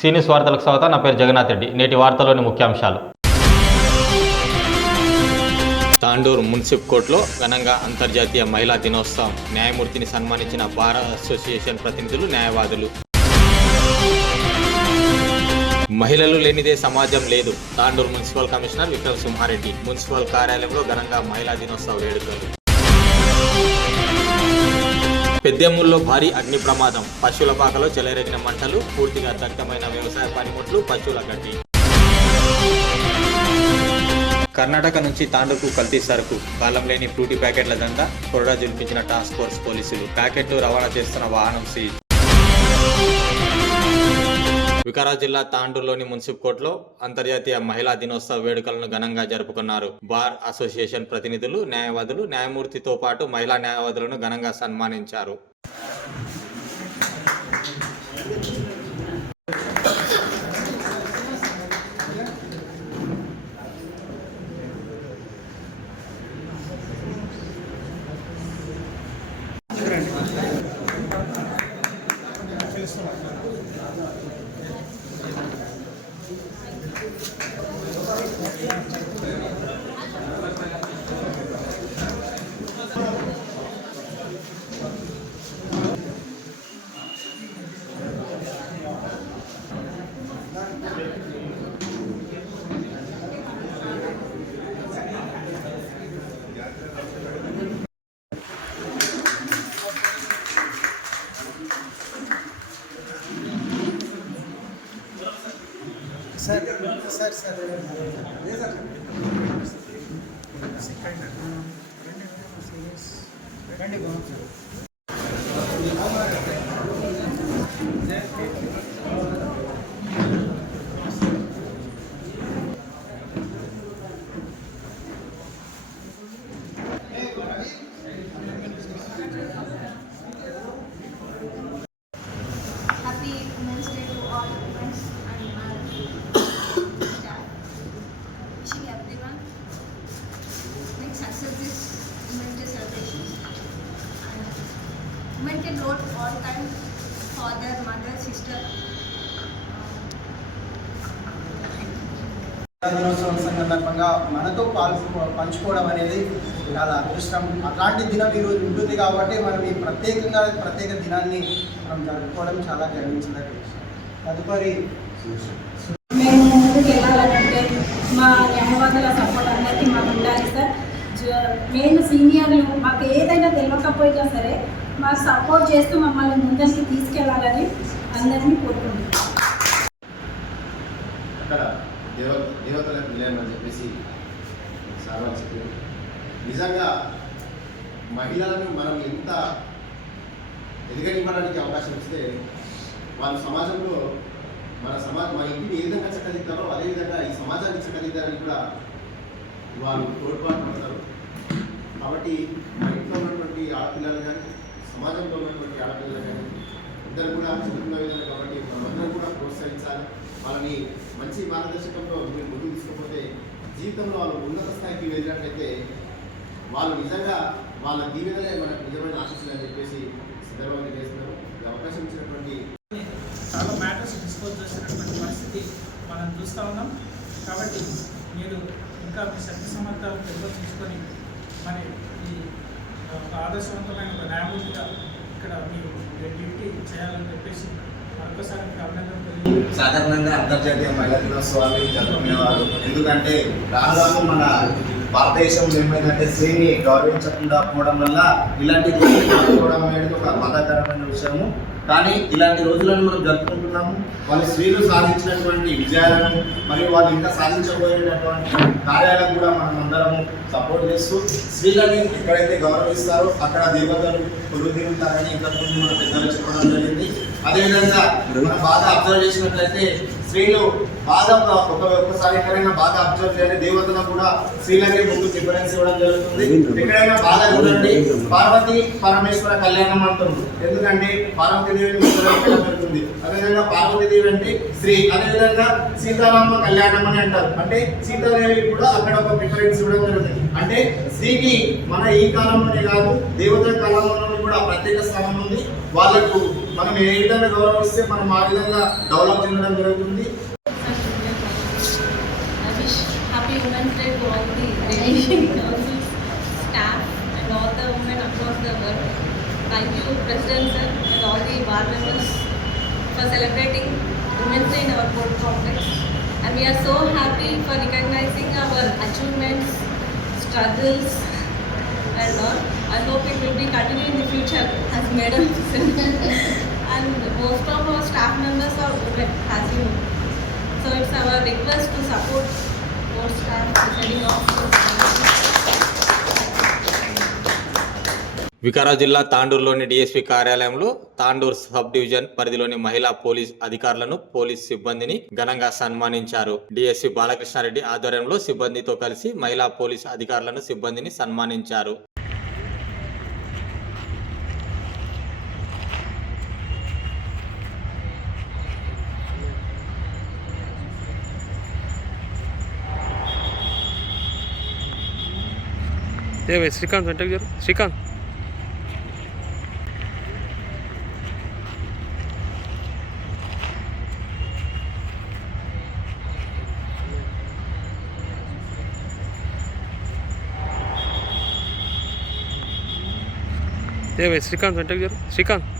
సీనియస్ వార్తలకు స్వాగతం నా పేరు జగన్నాథ్ రెడ్డి. నేటి వార్తలోని ముఖ్యాంశాలు. తాండూరు మున్సిప్ కోర్టులో ఘనంగా అంతర్జాతీయ మహిళా దినోత్సవం. న్యాయమూర్తిని సన్మానించిన బార్ అసోసియేషన్ ప్రతినిధులు న్యాయవాదులు. మహిళలు లేనిదే సమాజం లేదు. Tandur municipal commissioner Vikram Simhareddy municipal కార్యాలయంలో ఘనంగా మహిళా దినోత్సవ వేడుకలు. పెద్దెమ్ముల్లో భారీ అగ్ని ప్రమాదం. పశువుల పాకలో చెలరేగిన మంటలు పూర్తిగా దగ్ధమైన వ్యవసాయ పనిముట్లు పశువుల గడ్డి. కర్ణాటక నుంచి తాండూకు కల్తీ సరుకు. కాలం లేని ఫ్రూటీ ప్యాకెట్ల దండ కొరడా జుల్పించిన టాస్క్ ఫోర్స్ పోలీసులు. ప్యాకెట్లు రవాణా చేస్తున్న వాహనం సీజ్. వికారాబాద్ జిల్లా తాండూరులోని మున్సిప్ కోర్టులో అంతర్జాతీయ మహిళా దినోత్సవ వేడుకలను ఘనంగా జరుపుకున్నారు. బార్ అసోసియేషన్ ప్రతినిధులు న్యాయవాదులు న్యాయమూర్తితో పాటు మహిళా న్యాయవాదులను ఘనంగా సన్మానించారు సార్ సార్ సార్ రండి బాగుంది sir Happy Women's Day to all women and our staff. Wishing everyone make success this Women's Day celebrations. And women can vote all time father, mother, sister. దినోత్సవం సందర్భంగా మనతో పాల్పు పంచుకోవడం అనేది చాలా అదృష్టం. అట్లాంటి దినం ఈరోజు ఉంటుంది కాబట్టి మనం ఈ ప్రత్యేకంగా ప్రత్యేక దినాన్ని మనం జరుపుకోవడం చాలా గర్వించదగ్గ విషయం. తదుపరి మేము ముందుకు వెళ్ళాలంటే మా న్యాయవాదుల సపోర్ట్ అందరికీ మాకు ఉండాలి సార్ మెయిన్ సీనియర్లు మాకు ఏదైనా తెలియకపోయినా సరే మాకు సపోర్ట్ చేస్తూ మమ్మల్ని ముందరికి తీసుకెళ్ళాలని అందరినీ కోరుకుంటున్నాం అక్కడ దేవ దేవతలకు నిలయం అని చెప్పేసి సార్ చెప్పారు నిజంగా మహిళలను మనం ఎంత ఎదగనివ్వడానికి అవకాశం ఇస్తే వాళ్ళ సమాజంలో మన సమాజ మన ఇంటిని ఏ విధంగా చక్కదిద్దారో అదేవిధంగా ఈ సమాజాన్ని చక్కదిద్దారని కూడా వాళ్ళు తోడ్పాటు పడతారు. కాబట్టి మా ఇంట్లో ఉన్నటువంటి ఆడపిల్లలు కానీ సమాజంలో ఉన్నటువంటి ఆడపిల్లలు కానీ ఇద్దరు కూడా చదువుకున్న విధంగా కాబట్టి మనమందరం కూడా ప్రోత్సహించాలి. వాళ్ళని మంచి మార్గదర్శకంలో మీరు ముందుకు జీవితంలో వాళ్ళు ఉన్నత స్థాయికి వెళ్ళినట్లయితే వాళ్ళు నిజంగా వాళ్ళ దీవెనలే మనకు నిజమైన ఆశిస్తుంది అని చెప్పేసి సందర్భంగా చేస్తున్నారు. ఈ అవకాశం ఇచ్చినటువంటి చాలా మ్యాటర్స్ డిస్పోజ్ చేసినటువంటి పరిస్థితి మనం చూస్తూ ఉన్నాం. కాబట్టి మీరు ఇంకా మీ శక్తి సమర్థాలు పెంపొందించుకొని మరి ఈ ఒక ఆదర్శవంతమైన ఒక న్యాయమూర్తిగా ఇక్కడ మీరు డ్యూటీ చేయాలని చెప్పేసి సాధారణంగా అంతర్జాతీయ మహిళా దినోత్సవాన్ని జరుపుకునేవారు. ఎందుకంటే రాను మన భారతదేశంలో ఏమైందంటే స్త్రీని గౌరవించకుండా పోవడం వల్ల ఇలాంటి రోజులు జరుపుకోవడం అనేది ఒక బాధాకరమైన విషయము. కానీ ఇలాంటి రోజులను మనం జరుపుకుంటున్నాము. వాళ్ళు స్త్రీలు సాధించినటువంటి విజయాలను మరియు వాళ్ళు ఇంకా సాధించబోయేటటువంటి కార్యాలను కూడా మనం అందరము సపోర్ట్ చేస్తూ స్త్రీలని ఎక్కడైతే గౌరవిస్తారో అక్కడ దేవతలు కొలువు తిరుగుతారని ఇంతకుముందు మన పెద్దలు చెప్పడం జరిగింది. అదేవిధంగా మనం బాగా అబ్జర్వ్ చేసినట్లయితే స్త్రీలు బాగా ఒక- ఒక ఒక్కసారి ఎక్కడైనా బాగా అబ్జర్వ్ చేయాలి. దేవతలకు కూడా స్త్రీలకే ముందు ప్రిఫరెన్స్ ఇవ్వడం జరుగుతుంది. ఎక్కడైనా బాగా చూడండి. పార్వతి పరమేశ్వర కళ్యాణం అంటుంది. ఎందుకంటే పార్వతీదేవిని జరుగుతుంది. అదేవిధంగా పార్వతీదేవి అంటే స్త్రీ. అదేవిధంగా సీతారామ కళ్యాణం అని అంటారు. అంటే సీతాదేవి కూడా అక్కడ ఒక ప్రిఫరెన్స్ ఇవ్వడం జరుగుతుంది. అంటే స్త్రీకి మన ఈ కాలంలోనే కాదు దేవతల కాలంలోనూ కూడా ప్రత్యేక స్థానం ఉంది. వాళ్ళకు మనం ఏ విధంగా గౌరవిస్తే మనం ఆ విధంగా డెవలప్ చెందడం జరుగుతుంది happy Women's Day to the Radiation and all the women across the world. Thank you, President sir, and all the bar members for celebrating Women's Day in our court complex. And we are so happy for recognizing our achievements, struggles, and all. I hope it will be continued in the future as Madam most of our staff members are women, as you know. So it's our request to support more staff off. వికారా జిల్లా తాండూరులోని DSP కార్యాలయంలో Tandur sub division పరిధిలోని మహిళా police అధికారులను police సిబ్బందిని ఘనంగా సన్మానించారు DSP Balakrishna Reddy ఆధ్వర్యంలో సిబ్బందితో కలిసి మహిళా పోలీస్ అధికారులను సిబ్బందిని సన్మానించారు એ ભાઈ શ્રીકાંત કંટક જરૂર શ્રીકાંત એ ભાઈ શ્રીકાંત કંટક જરૂર શ્રીકાંત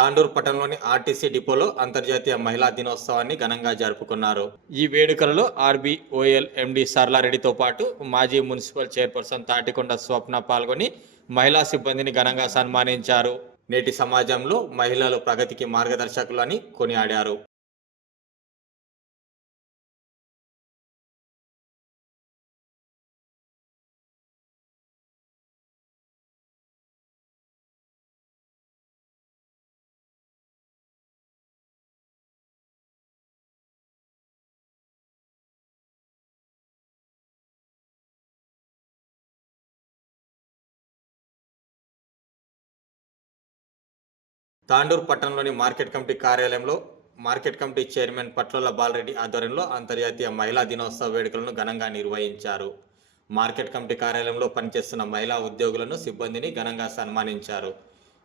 తాండూరు పట్టణంలోని ఆర్టీసీ డిపోలో అంతర్జాతీయ మహిళా దినోత్సవాన్ని ఘనంగా జరుపుకున్నారు. ఈ వేడుకలలో ఆర్బీ ఓఎల్ ఎండి సర్లారెడ్డితో పాటు మాజీ మున్సిపల్ చైర్పర్సన్ తాటికొండ స్వప్న పాల్గొని మహిళా సిబ్బందిని ఘనంగా సన్మానించారు. నేటి సమాజంలో మహిళలు ప్రగతికి మార్గదర్శకులు అని కొనియాడారు. తాండూరు పట్టణంలోని మార్కెట్ కమిటీ కార్యాలయంలో market committee chairman Patlola Balareddy ఆధ్వర్యంలో అంతర్జాతీయ మహిళా దినోత్సవ వేడుకలను ఘనంగా నిర్వహించారు. మార్కెట్ కమిటీ కార్యాలయంలో పనిచేస్తున్న మహిళా ఉద్యోగులను సిబ్బందిని ఘనంగా సన్మానించారు.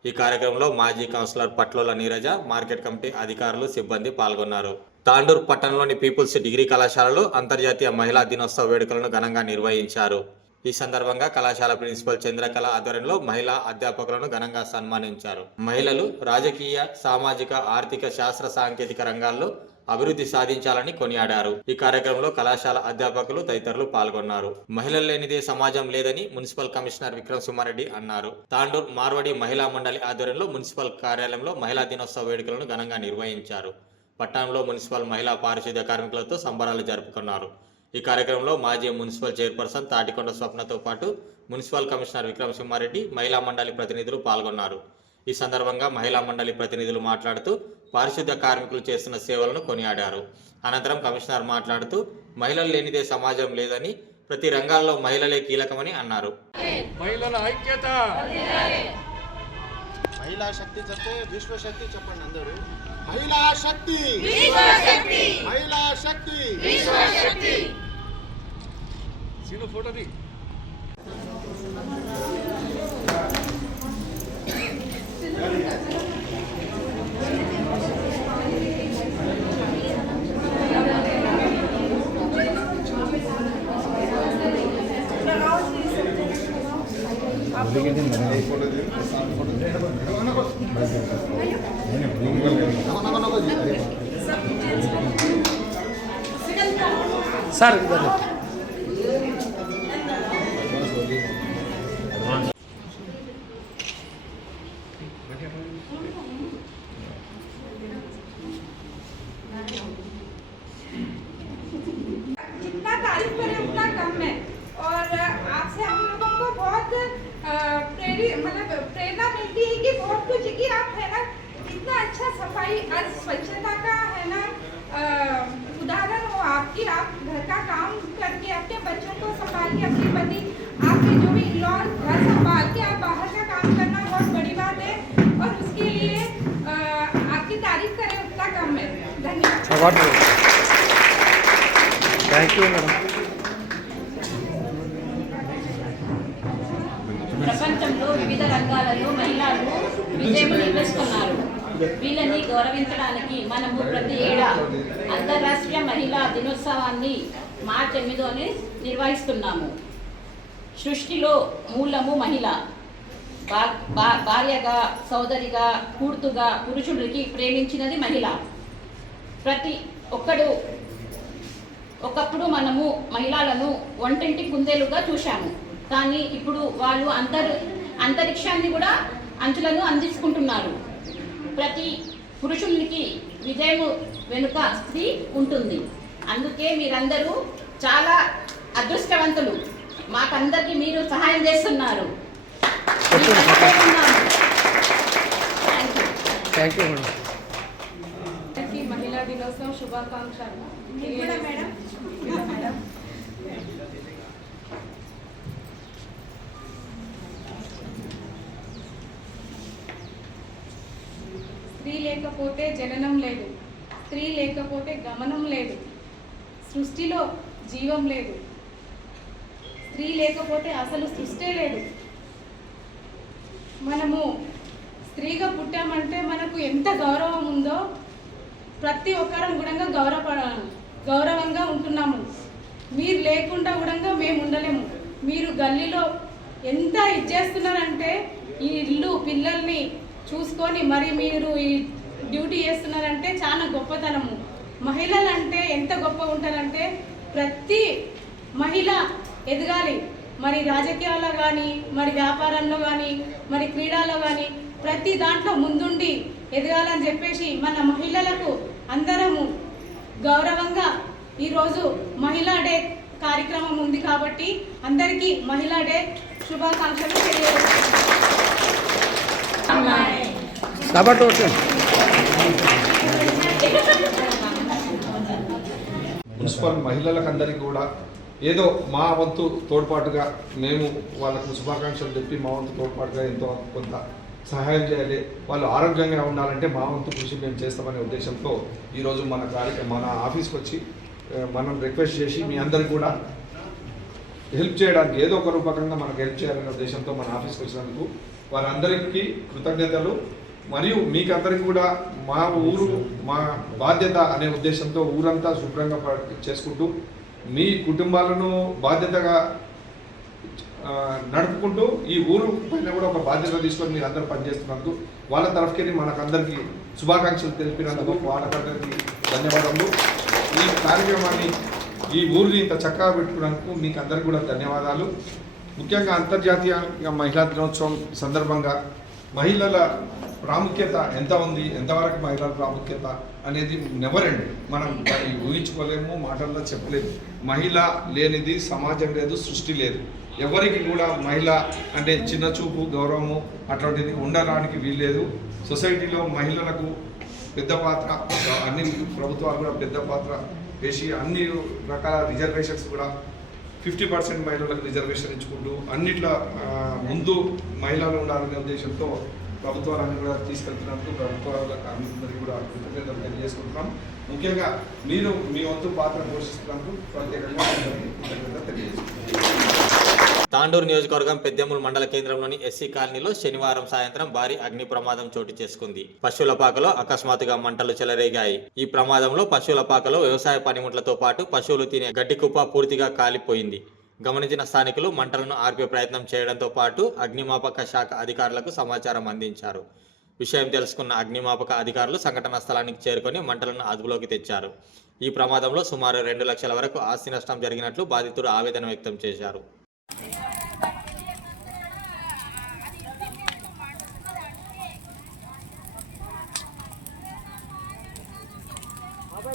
ఈ కార్యక్రమంలో మాజీ councillor Patlola Neeraja market committee అధికారులు సిబ్బంది పాల్గొన్నారు. తాండూరు పట్టణంలోని పీపుల్స్ డిగ్రీ కళాశాలలో అంతర్జాతీయ మహిళా దినోత్సవ వేడుకలను ఘనంగా నిర్వహించారు. ఈ సందర్భంగా కళాశాల ప్రిన్సిపల్ చంద్రకళ ఆధ్వర్యంలో మహిళా అధ్యాపకులను ఘనంగా సన్మానించారు. మహిళలు రాజకీయ సామాజిక ఆర్థిక శాస్త్ర సాంకేతిక రంగాల్లో అభివృద్ధి సాధించాలని కొనియాడారు. ఈ కార్యక్రమంలో కళాశాల అధ్యాపకులు తదితరులు పాల్గొన్నారు. మహిళలు లేనిదే సమాజం లేదని మున్సిపల్ కమిషనర్ విక్రమ్ సుమారెడ్డి అన్నారు. తాండూర్ మార్వడి మహిళా మండలి ఆధ్వర్యంలో మున్సిపల్ కార్యాలయంలో మహిళా దినోత్సవ వేడుకలను ఘనంగా నిర్వహించారు. పట్టణంలో మున్సిపల్ మహిళా పారిశుద్ధ్య కార్మికులతో సంబరాలు జరుపుకున్నారు. ఈ కార్యక్రమంలో మాజీ మున్సిపల్ చైర్పర్సన్ తాటికొండ స్వప్నతో పాటు మున్సిపల్ కమిషనర్ విక్రమ్ సింహారెడ్డి మహిళా మండలి ప్రతినిధులు పాల్గొన్నారు. ఈ సందర్భంగా మహిళా మండలి ప్రతినిధులు మాట్లాడుతూ పారిశుద్ధ్య కార్మికులు చేస్తున్న సేవలను కొనియాడారు. అనంతరం కమిషనర్ మాట్లాడుతూ మహిళలు లేనిదే సమాజం లేదని ప్రతి రంగాల్లో మహిళలే కీలకమని అన్నారు. మహిళా శక్తి చెప్తే విశ్వశక్తి చెప్పండి అందరూ. మహిళా శక్తి! మహిళా శక్తి! సార్ ఇద్దరు जितना థ్యాంక్ యూ మేడం ప్రపంచంలో వివిధ రంగాలలో మహిళలు విజయం నిర్వహిస్తున్నారు వీళ్ళని గౌరవించడానికి మనము ప్రతి ఏడా అంతర్రాష్ట్రీయ మహిళా దినోత్సవాన్ని మార్చి ఎనిమిదోని నిర్వహిస్తున్నాము. సృష్టిలో మూలము మహిళ. భార్యగా సోదరిగా కూర్తుగా పురుషుడికి ప్రేమించినది మహిళ. ప్రతి ఒక్కడు ఒకప్పుడు మనము మహిళలను వంటింటి కుందేలుగా చూశాము. కానీ ఇప్పుడు వాళ్ళు అంతర్ అంతరిక్షాన్ని కూడా అంచులను అందించుకుంటున్నారు. ప్రతి పురుషునికి విజయము వెనుక స్త్రీ ఉంటుంది. అందుకే మీరందరూ చాలా అదృష్టవంతులు. మాకందరికి మీరు సహాయం చేస్తున్నారు. థ్యాంక్ యూ దినోత్సవం శుభాకాంక్షలు. మేడం. స్త్రీ లేకపోతే జననం లేదు. స్త్రీ లేకపోతే గమనం లేదు. సృష్టిలో జీవం లేదు. స్త్రీ లేకపోతే అసలు సృష్టే లేదు. మనము స్త్రీగా పుట్టామంటే మనకు ఎంత గౌరవం ఉందో ప్రతి ఒక్కరం కూడా గౌరవ గౌరవంగా ఉంటున్నాము. మీరు లేకుండా కూడా మేము ఉండలేము. మీరు గల్లీలో ఎంత ఇచ్చేస్తున్నారంటే ఈ ఇల్లు పిల్లల్ని చూసుకొని మరి మీరు ఈ డ్యూటీ చేస్తున్నారంటే చాలా గొప్పతనము. మహిళలు అంటే ఎంత గొప్ప ఉంటారంటే ప్రతి మహిళ ఎదగాలి. మరి రాజకీయాల్లో కానీ మరి వ్యాపారంలో కానీ మరి క్రీడల్లో కానీ ప్రతి దాంట్లో ముందుండి ఎదగాలని చెప్పేసి మన మహిళలకు అందరము గౌరవంగా ఈరోజు మహిళా డే కార్యక్రమం ఉంది కాబట్టి అందరికీ మహిళా డే శుభాకాంక్షలు మున్సిపల్ మహిళలకు అందరికీ కూడా ఏదో మా వంతు తోడ్పాటుగా మేము వాళ్ళకు శుభాకాంక్షలు చెప్పి మా వంతు తోడ్పాటుగా ఎంతో కొంత సహాయం చేయాలి. వాళ్ళు ఆరోగ్యంగా ఉండాలంటే మా వంతు కృషి మేము చేస్తామనే ఉద్దేశంతో ఈరోజు మన కార్యక్రమం మన ఆఫీస్కి వచ్చి మనం రిక్వెస్ట్ చేసి మీ అందరు కూడా హెల్ప్ చేయడానికి ఏదో ఒక రూపకంగా మనకు హెల్ప్ చేయాలనే ఉద్దేశంతో మన ఆఫీస్కి వచ్చినందుకు వారందరికీ కృతజ్ఞతలు. మరియు మీకందరికి కూడా మా ఊరు మా బాధ్యత అనే ఉద్దేశంతో ఊరంతా శుభ్రంగా చేసుకుంటూ మీ కుటుంబాలను బాధ్యతగా నడుపుకుంటూ ఈ ఊరు పైన కూడా ఒక బాధ్యత తీసుకొని మీరు అందరూ పనిచేస్తున్నందుకు వాళ్ళ తరఫుకెళ్ళి మనకందరికీ శుభాకాంక్షలు తెలిపినందుకు వాళ్ళకందరికీ ధన్యవాదములు. ఈ కార్యక్రమాన్ని ఈ ఊరిని ఇంత చక్కగా పెట్టుకున్నందుకు మీకు అందరికీ కూడా ధన్యవాదాలు. ముఖ్యంగా అంతర్జాతీయ మహిళా దినోత్సవం సందర్భంగా మహిళల ప్రాముఖ్యత ఎంత ఉంది ఎంతవరకు మహిళల ప్రాముఖ్యత అనేది నెవర్ అండి మనం దాన్ని ఊహించుకోలేము మాటల్లో చెప్పలేము. మహిళ లేనిది సమాజం లేదు సృష్టి లేదు. ఎవరికి కూడా మహిళ అంటే చిన్న చూపు గౌరవము అట్లాంటిది ఉండడానికి వీల్లేదు. సొసైటీలో మహిళలకు పెద్ద పాత్ర అన్ని ప్రభుత్వాలు కూడా పెద్ద పాత్ర వేసి అన్ని రకాల రిజర్వేషన్స్ కూడా ఫిఫ్టీ పర్సెంట్ మహిళలకు రిజర్వేషన్ ఇచ్చుకుంటూ అన్నిట్లో ముందు మహిళలు ఉండాలనే ఉద్దేశంతో ప్రభుత్వాలన్నీ కూడా తీసుకెళ్తున్నందుకు ప్రభుత్వాలకు అందరికీ కూడా కృతజ్ఞతలు తెలియజేసుకుంటున్నాం. ముఖ్యంగా మీరు మీ వంతు పాత్ర పోషిస్తున్నందుకు ప్రత్యేకంగా తాండూరు నియోజకవర్గం పెద్దెముల మండల కేంద్రంలోని ఎస్సీ కాలనీలో శనివారం సాయంత్రం భారీ అగ్ని ప్రమాదం చోటు చేసుకుంది. పశువుల పాకలో అకస్మాత్తుగా మంటలు చెలరేగాయి. ఈ ప్రమాదంలో పశువుల పాకలో వ్యవసాయ పనిముట్లతో పాటు పశువులు తినే గడ్డి కుప్ప పూర్తిగా కాలిపోయింది. గమనించిన స్థానికులు మంటలను ఆర్పే ప్రయత్నం చేయడంతో పాటు అగ్నిమాపక శాఖ అధికారులకు సమాచారం అందించారు. విషయం తెలుసుకున్న అగ్నిమాపక అధికారులు సంఘటనా స్థలానికి చేరుకొని మంటలను అదుపులోకి తెచ్చారు. ఈ ప్రమాదంలో సుమారు రెండు లక్షల వరకు ఆస్తి నష్టం జరిగినట్లు బాధితుడు ఆవేదన వ్యక్తం చేశారు.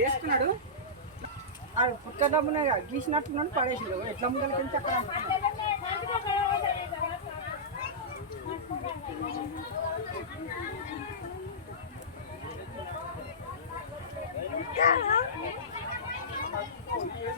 వేస్తున్నాడు. పుట్టడమునే గీసినట్టున్నాడు పడేసాడు. ఎట్లా ముందలకి అక్కడ 何?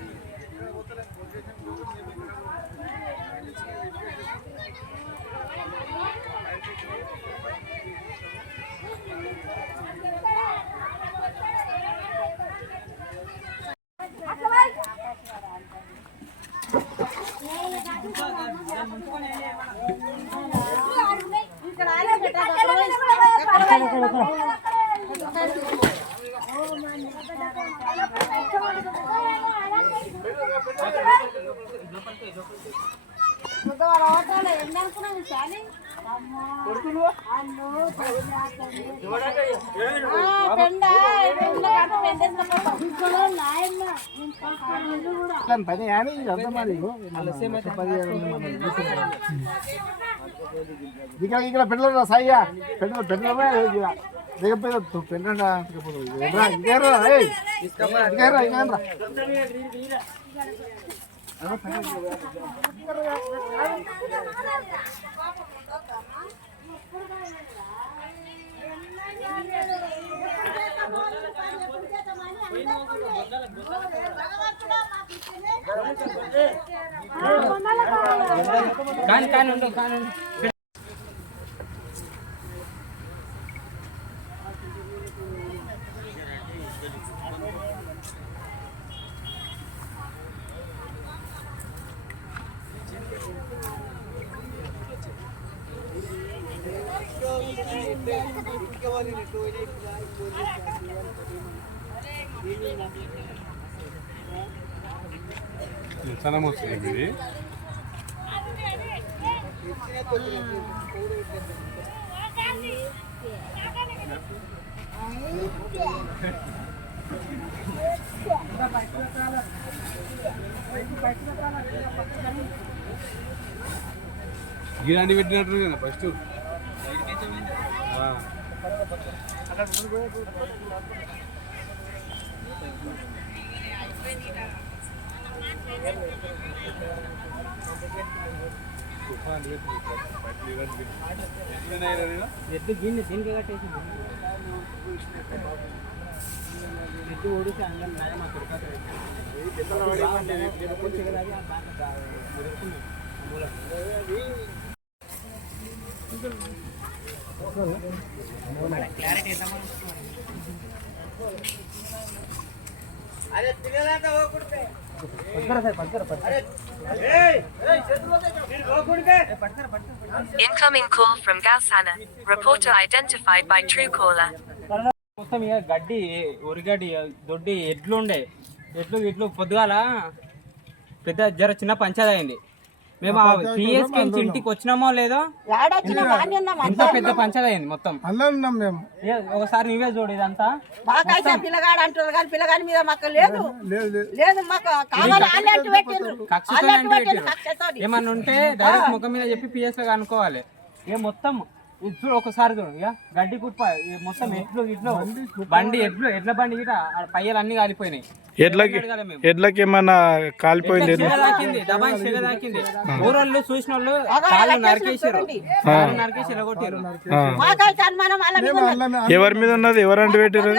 పని అని అర్థమది ఇక్కడ ఇక్కడ పెళ్ళ సాయ్యా పెళ్ళ పెళ్ళమే దిగపోయి పెళ్ళ ఇంకేరా ఇంకేరా ఇంకేరా కానీ కానీ ఉండవు కానీ గిరాన్ని పెట్టినట్టు కదా ఫస్ట్. ఎద్దు గిన్నె దీనికి కట్టేసి ఎద్దు ఓడితే అందరం నయం ఇన్కమింగ్ కాల్ ఫ్రమ్ గ్యాసానా reporter identified by Truecaller మొత్తం ఇక గడ్డి ఒరిగడ్డి దొడ్డి ఎడ్లు ఉండే. ఎడ్లు ఇడ్లు పొద్దుగాల పెద్ద జర చిన్న పంచాదయండి మేము పిఎస్ నుంచి ఇంటికి వచ్చినామో లేదో? ఇంత పెద్ద పంచాయతీ అయింది మొత్తం. అందరం ఉన్నాం మేము. ఏ, ఒకసారి నువ్వే చూడు ఇదంతా. మాకైతే పిల్లగాడు అంటారు కానీ పిల్లగాడి మీద మాకు లేదు. లేదు మాకు కావాలి ఏమన్నా ఉంటే డైరెక్ట్ ముఖం మీద చెప్పి పిఎస్లో అనుకోవాలి. ఏ మొత్తం ఇది చూడు ఒకసారి చూడు ఇక గడ్డి కుప్ప మొత్తం ఎట్లు ఇట్లు. బండి ఎట్లు ఎడ్ల బండి పయ్యలు అన్ని కాలిపోయినాయి. ఎడ్లకి అడగాలి మేము. ఎడ్లకి ఏమన్నా కాలిపోయింది ఎట్లా సిగ తాకింది దబాయి సిగ తాకింది ఊరోళ్ళు చూసిన వాళ్ళు కాళ్ళు నరికేసారు కాళ్ళు నరికేసి ఎలగొట్టారు మాకైతే అనుమానం వాళ్ళ మీద ఉన్నది. ఎవరి మీద ఉన్నది? ఎవరంటే పెట్టారు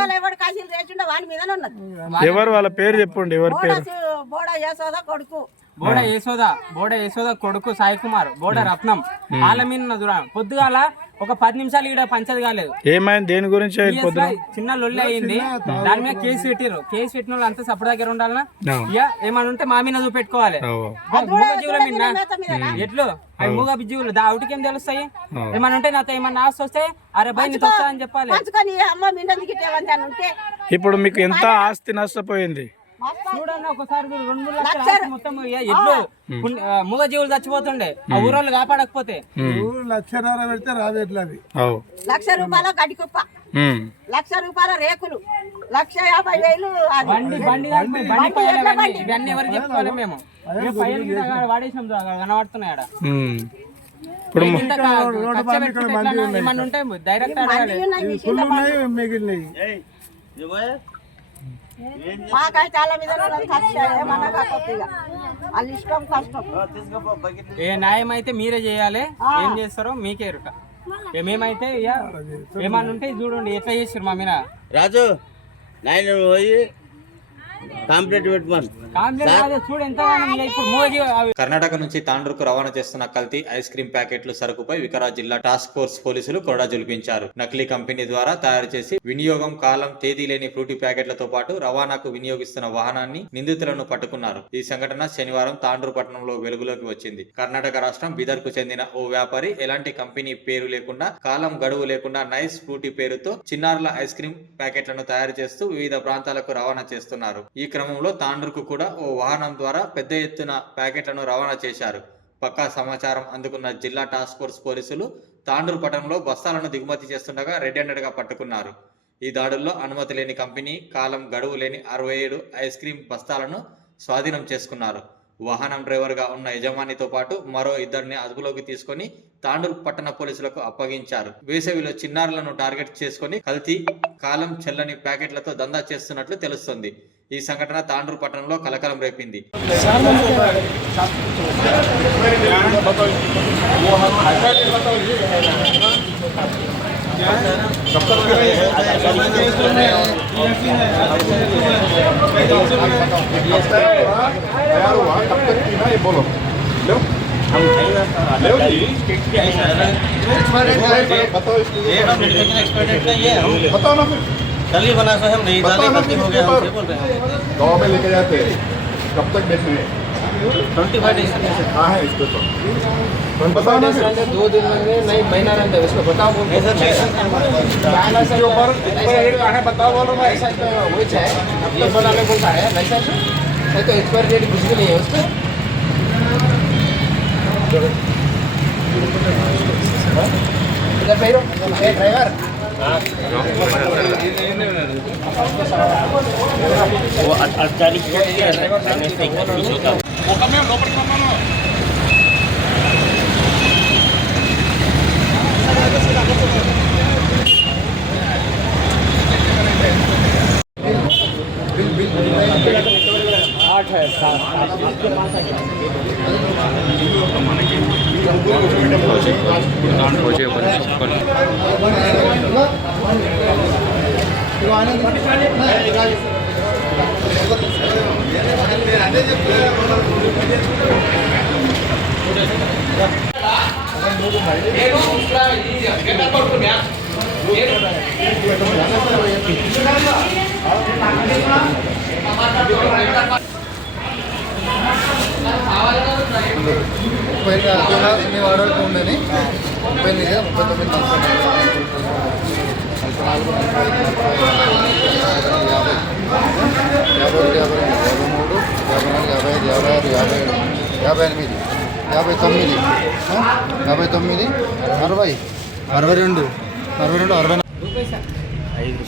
ఎవరు? వాళ్ళ పేరు చెప్పండి ఎవరి బోడ పేరు? సి- బోడ యశోద కొడుకు. బోడ యశోద బోడ యశోద కొడుకు సాయి కుమార్ బోడ రత్నం. వాళ్ళ మీద ఉన్న దూరం పొద్దుగాల ఒక పది నిమిషాలు ఈడ పంచది కాలేదు. ఏమైంది? దేని గురించి చిన్న లొల్లి అయింది. దాని మీద కేసు పెట్టారు కేసు పెట్టిన వాళ్ళు అంతా సపోర్ట్ దగ్గర ఉండాలనా. ఇక ఏమన్నా ఉంటే మా మీద చూపెట్టుకోవాలి ఓ. మూగ జీవుల మీద. ఎట్లు? అవి మూగ జీవులు. దా అవుటికేం తెలుస్తాయి? ఏమన్నా ఉంటే నాతో ఏమన్నా ఆస్తి వస్తే అరే భయ్ నీతో వస్తా అని చెప్పాలి. ఇప్పుడు మీకు ఎంత ఆస్తి నష్టపోయింది? చూడండి ఒకసారి చూడు, రెండు మూడు లక్షల ఆస్తి మొత్తం ఇక ఎట్లు పుణ్య- ఆ, మూగ జీవులు చచ్చిపోతుండే. ఆ ఊరోళ్ళు కాపాడకపోతే. లక్షన్నర పెడితే రాదు అవు. లక్ష రూపాయల గడికుప్ప. లక్ష రూపాయల రేకులు. లక్ష యాభై వేలు అది. బండి బండి బండి. ఇవన్నీ ఎవరికి చెప్పుకోవాలి మేము? అక్కడ కనబడుతున్నాయి. ఇప్పుడు డైరెక్ట్. మిగిలినాయి. మాకైతే వాళ్ళ మీద వాళ్ళ ఇష్టం కష్టం ఏ న్యాయం అయితే మీరే చేయాలి. ఏం చేస్తారో మీకే ఎరుక ఏ మేమైతే ఇక ఏమన్నా ఉంటే చూడండి ఎట్లా చేసారు మా మీద. రాజు నాయన పోయి కాంప్లీట్ కర్ణాటక నుంచి తాండ్రుకు రవాణా చేస్తున్న కల్తీ ఐస్ క్రీమ్ ప్యాకెట్లు సరుకుపై వికారాబాద్ జిల్లా టాస్క్ ఫోర్స్ పోలీసులు కొరడా జులిపించారు. నకిలీ కంపెనీ ద్వారా తయారు చేసి వినియోగం కాలం తేదీ లేని ఫ్రూటీ ప్యాకెట్లతో పాటు రవాణాకు వినియోగిస్తున్న వాహనాన్ని నిందితులను పట్టుకున్నారు. ఈ సంఘటన శనివారం తాండ్రు పట్టణంలో వెలుగులోకి వచ్చింది. కర్ణాటక రాష్ట్రం బీదర్కు చెందిన ఓ వ్యాపారి ఎలాంటి కంపెనీ పేరు లేకుండా కాలం గడువు లేకుండా నైస్ ఫ్రూటీ పేరుతో చిన్నారుల ఐస్ క్రీమ్ ప్యాకెట్లను తయారు చేస్తూ వివిధ ప్రాంతాలకు రవాణా చేస్తున్నారు. ఈ క్రమంలో తాండ్రుకు కూడా ఓ వాహనం ద్వారా పెద్ద ఎత్తున ప్యాకెట్లను రవాణా చేశారు. పక్కా సమాచారం అందుకున్న జిల్లా టాస్క్ ఫోర్స్ పోలీసులు తాండూరు పట్టణంలో బస్తాలను దిగుమతి చేస్తుండగా రెడ్ పట్టుకున్నారు. ఈ దాడుల్లో అనుమతి లేని కంపెనీ కాలం గడువు లేని అరవై ఏడు ఐస్ క్రీమ్ బస్తాలను స్వాధీనం చేసుకున్నారు. వాహనం డ్రైవర్గా ఉన్న యజమానితో పాటు మరో ఇద్దరిని అదుపులోకి తీసుకొని తాండూరు పట్టణ పోలీసులకు అప్పగించారు. వేసవిలో చిన్నారులను టార్గెట్ చేసుకొని కల్తీ కాలం చెల్లని ప్యాకెట్లతో దందా చేస్తున్నట్లు తెలుస్తుంది. ఈ సంఘటన తాండూరు పట్టణంలో కలకలం రేపింది. तैयार हुआ कब तक की ये बोलो लो लो जी बताओ बताओ ना फिर। कल ही बना सा हम नहीं बताओ ना हो गया बोल रहे हैं। गाँव में लेके जाते हैं कब तक बेचने ट्वेंटी फाइव डेज़ हाँ है इसके ऊपर बताओ फिर दो दिन में नहीं महीना रहता है उसको बताओ बोल इसके ऊपर एक्सपायरी डेट है बताओ बोलो भाई ऐसा वो है अब तो। बनाने बोलता है लाइसेंस है तो एक्सपायर डेट कुछ भी नहीं है उसका इधर पैरो ड्राइवर वो అధికారిక ఒక మేము లోపలికి పంపాము आठ है सात आपके पास आ गया पहुँचे ముప్పై మీ వాడవరకు ఉందని ముప్పై ఎనిమిది ముప్పై యాభై ఒకటి యాభై రెండు యాభై మూడు యాభై నాలుగు యాభై ఐదు యాభై ఆరు యాభై ఏడు యాభై ఎనిమిది యాభై తొమ్మిది యాభై తొమ్మిది అరవై అరవై రెండు అరవై రెండు అరవై ఐదు